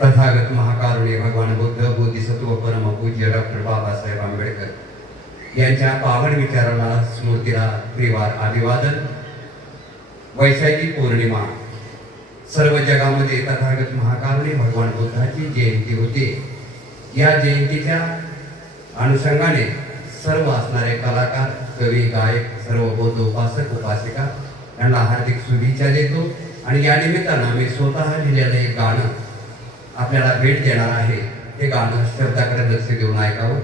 तथागत महाकारुण्य भगवान बुद्ध बोधिसत्व परमपूज्य डॉक्टर बाबासाहेब आंबेडकर यांच्या पावन विचाराला स्मृतीला त्रिवार अभिवादन। वैशाखी पौर्णिमा सर्व जगामध्ये तथागत महाकारुण्य भगवान बुद्धाची जयंती होते। या जयंतीच्या अनुषंगाने सर्व असणारे कलाकार, कवी, गायक, सर्व बौद्ध उपासक उपासिका यांना हार्दिक शुभेच्छा देतो। आणि या निमित्तानं मी स्वतः लिहिलेलं एक गाणं आपल्याला भेट देणार आहे। ते गाणं शब्दाकडे लक्ष देऊन ऐकावं।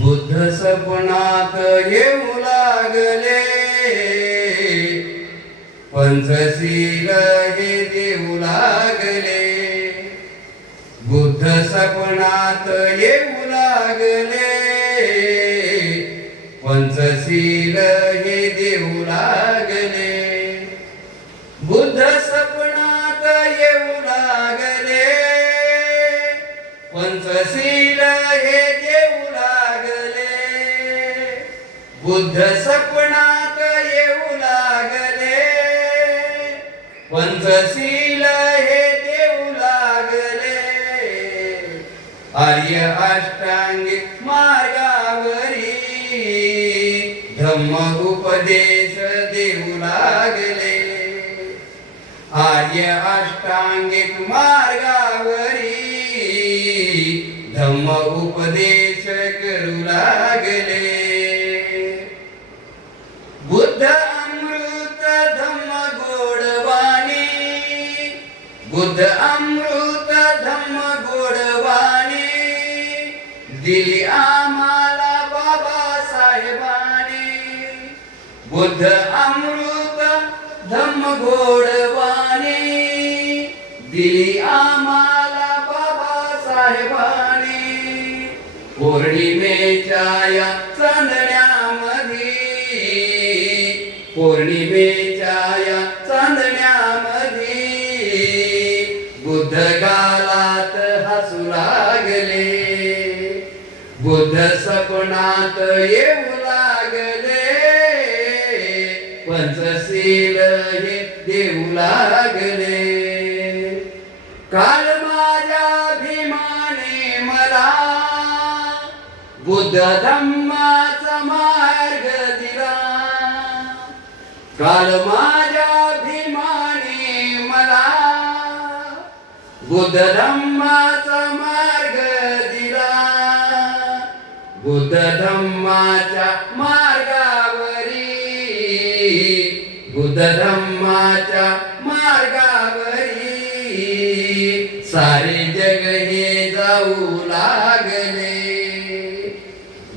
बुद्ध सपनात येऊ लागले, पंचशील हे देऊ लागले। बुद्ध सपनात येऊ लागले, पंचशील हे देऊ लागले। बुद्ध सपनात येऊ लागले, पंचशील हे देऊ लागले। बुद्ध सपनात येऊ लागले, पंचशील हे देऊ लागले। आर्य अष्टांगिक मार्गावरी धम्म उपदेश देऊ लागले। आर्य अष्टांगिक मार्गावरी धम्म उपदेश करू लागले। बुद्ध अमृत धम्म गोडवाणी, बुद्ध अमृत धम्म गोडवाणी दिली आम्हाला बाबासाहेबांनी। बुद्ध अमृत धम्म गोडवाणी दिली आम्हाला बाबासाहेबांनी। पौर्णिमेच्या या चांदण्यामध्ये, पौर्णिमेच्या या चांदण्यामध्ये बुद्ध गालात हसू लागले। बुद्ध सपनात येऊ लागले, पंचशील हे देऊ लागले। काल माझ्या भीमाने मला बुद्ध धम्माचा मार्ग दिला। काल माझ्या भीमाने मला बुद्ध धम्माचा मार्ग दिला। बुद्ध धम्माच्या मार्गावरी, बुद्ध धम्माच्या मार्गावरी सारे जग हे जाऊ लागले।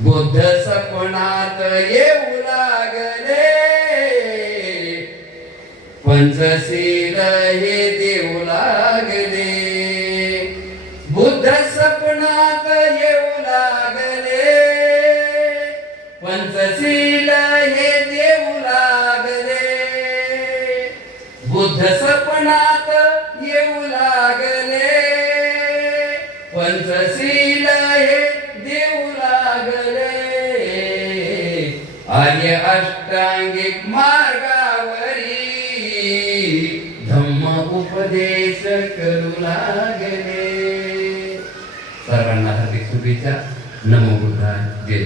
बुद्ध सपनात येऊ लागले, पंचशील हे देऊ लागले। बुद्ध सपनात येऊ लागले, पंचशील हे देऊ लागले। बुद्ध सपनात येऊ लागले, पंचशील हे देऊ लागले। आर्य अष्टांगिक मार्गावरी धम्म उपदेश करू लागले। सर्वांना हार्दिक शुभेच्छा। नमो बुद्धाय। जय